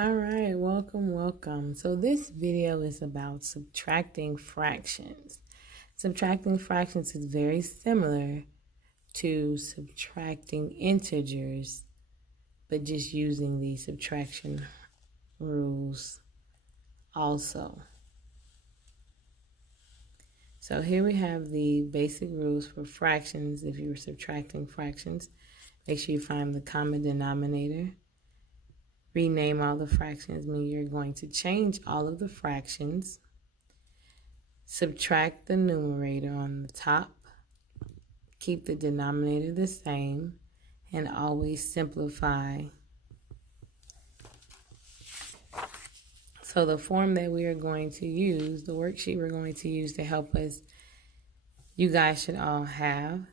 All right, welcome. So this video is about subtracting fractions. Subtracting fractions is very similar to subtracting integers, but just using the subtraction rules also. So here we have the basic rules for fractions. If you were subtracting fractions, make sure you find the common denominator. Rename all the fractions, meaning you're going to change all of the fractions. Subtract the numerator on the top. Keep the denominator the same, and always simplify. So the form that we are going to use, the worksheet we're going to use to help us, you guys should all have.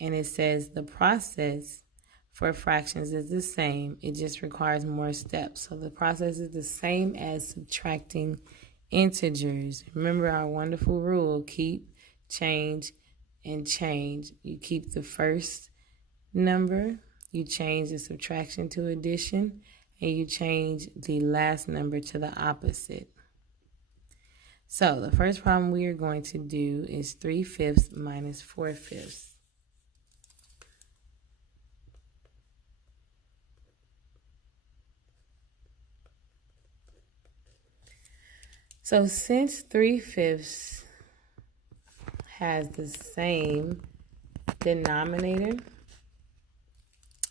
And it says the process for fractions is the same. It just requires more steps. So the process is the same as subtracting integers. Remember our wonderful rule, keep, change, and change. You keep the first number, you change the subtraction to addition, and you change the last number to the opposite. So the first problem we are going to do is 3/5 minus 4/5. So since 3/5 has the same denominator,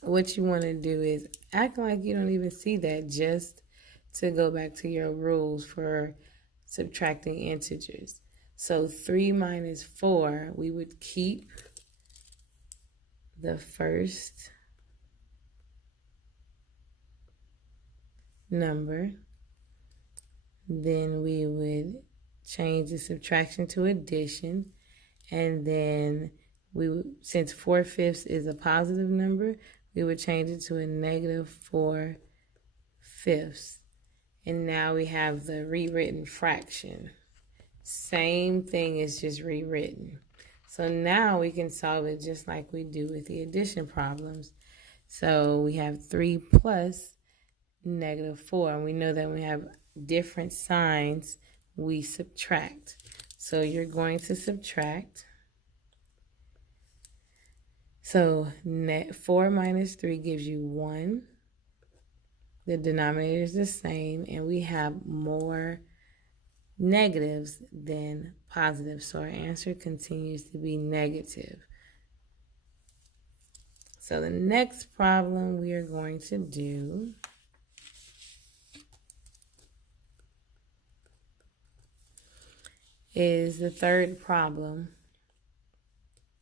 what you want to do is act like you don't even see that, just to go back to your rules for subtracting integers. So 3 minus 4, we would keep the first number. Then we would change the subtraction to addition. And then we would, since 4/5 is a positive number, we would change it to a negative 4/5. And now we have the rewritten fraction. Same thing, is just rewritten. So now we can solve it just like we do with the addition problems. So we have 3 plus negative 4. And we know that when we have different signs, we subtract. So you're going to subtract. So 4 minus 3 gives you 1. The denominator is the same, and we have more negatives than positives. So our answer continues to be negative. So the next problem we are going to do is the third problem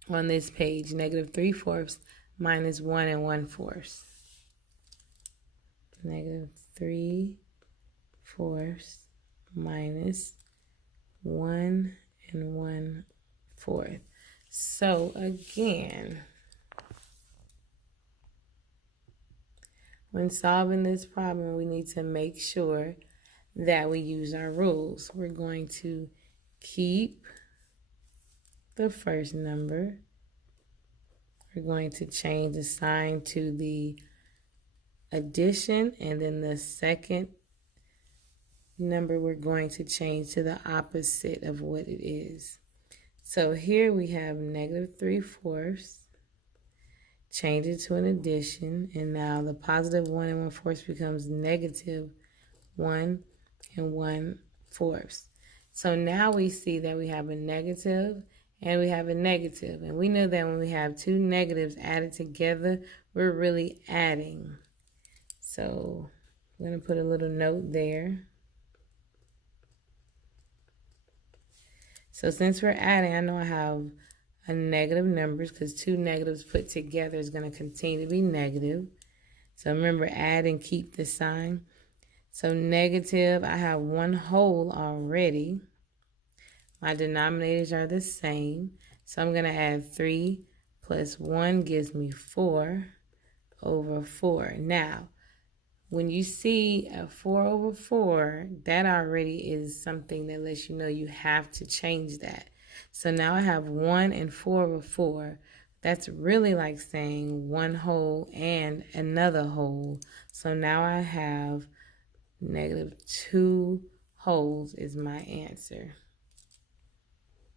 on this page, negative 3/4 minus 1 1/4. Negative 3/4 minus 1 1/4. So again, when solving this problem, we need to make sure that we use our rules. We're going to keep the first number. We're going to change the sign to the addition, and then the second number we're going to change to the opposite of what it is. So here we have negative 3/4. Change it to an addition, and now the positive 1 1/4 becomes negative 1 1/4. So now we see that we have a negative and we have a negative. And we know that when we have two negatives added together, we're really adding. So I'm going to put a little note there. So since we're adding, I know I have a negative numbers because two negatives put together is going to continue to be negative. So remember, add and keep the sign. So negative, I have one whole already. My denominators are the same. So I'm going to add 3 plus 1 gives me 4/4. Now, when you see a 4/4, that already is something that lets you know you have to change that. So now I have 1 4/4. That's really like saying one whole and another whole. So now I have -2 wholes is my answer.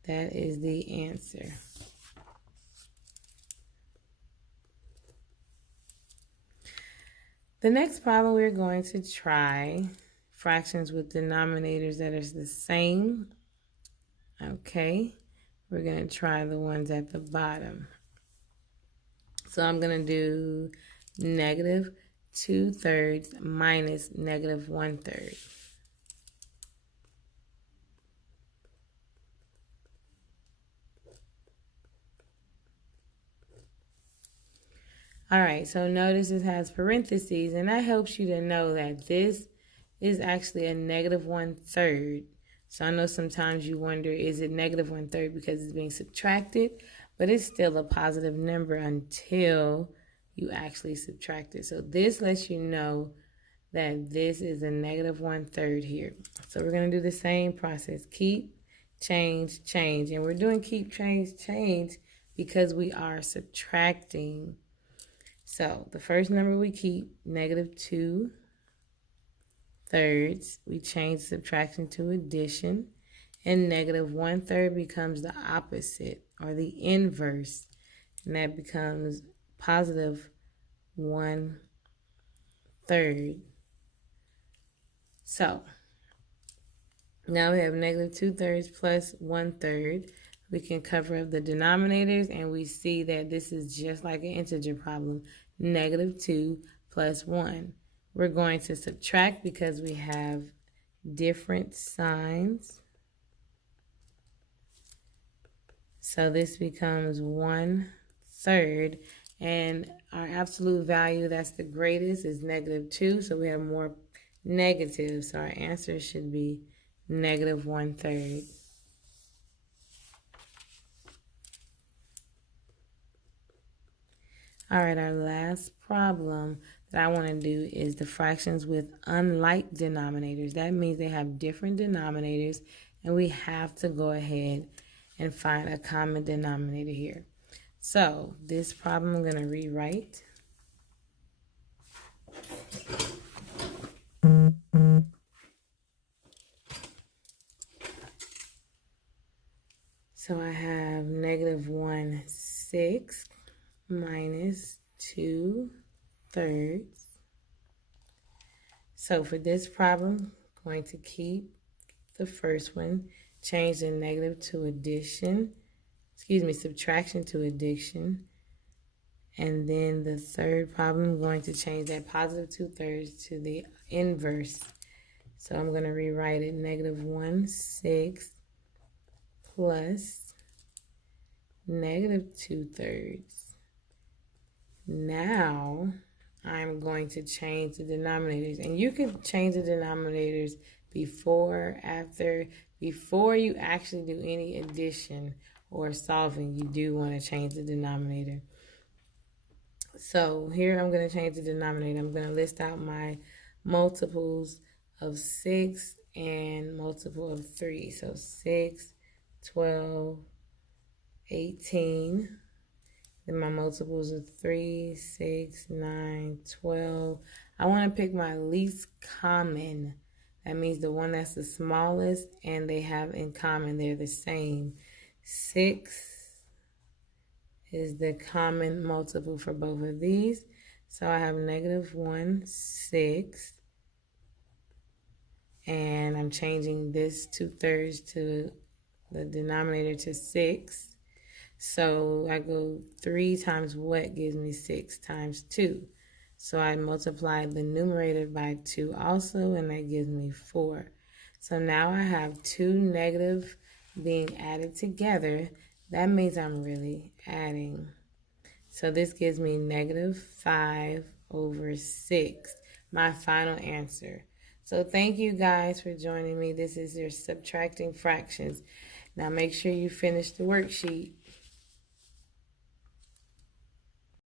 That is the answer. The next problem we're going to try fractions with denominators that are the same. Okay, we're going to try the ones at the bottom. So I'm going to do -2/3 minus -1/3. All right, so notice it has parentheses, and that helps you to know that this is actually a -1/3. So I know sometimes you wonder, is it -1/3 because it's being subtracted? But it's still a positive number until you actually subtract it. So this lets you know that this is a -1/3 here. So we're going to do the same process. Keep, change, change. And we're doing keep, change, change because we are subtracting. So the first number we keep, -2/3. We change subtraction to addition. And -1/3 becomes the opposite or the inverse. And that becomes +1/3. So now we have -2/3 plus 1/3. We can cover up the denominators, and we see that this is just like an integer problem. -2 plus 1. We're going to subtract because we have different signs. So this becomes 1/3. And our absolute value, that's the greatest, is -2. So we have more negatives. So our answer should be -1/3. All right, our last problem that I want to do is the fractions with unlike denominators. That means they have different denominators, and we have to go ahead and find a common denominator here. So this problem I'm going to rewrite. So I have -1/6 minus 2/3. So for this problem, I'm going to keep the first one, change the negative to addition, subtraction to addition. And then the third problem, I'm going to change that +2/3 to the inverse. So I'm going to rewrite it -1/6 plus -2/3. Now I'm going to change the denominators, and you can change the denominators before, after, before you actually do any addition or solving. You do want to change the denominator. So here I'm going to change the denominator. I'm going to list out my multiples of 6 and multiple of 3. So 6, 12, 18. Then my multiples of 3, 6, 9, 12. I want to pick my least common. That means the one that's the smallest, and they have in common, they're the same. 6 is the common multiple for both of these. So I have -1/6. And I'm changing this 2/3 to the denominator to 6. So I go 3 times what gives me 6 times 2. So I multiply the numerator by 2 also, and that gives me 4. So now I have 2 negative being added together. That means I'm really adding. So this gives me -5/6, my final answer. So thank you guys for joining me. This is your subtracting fractions. Now make sure you finish the worksheet.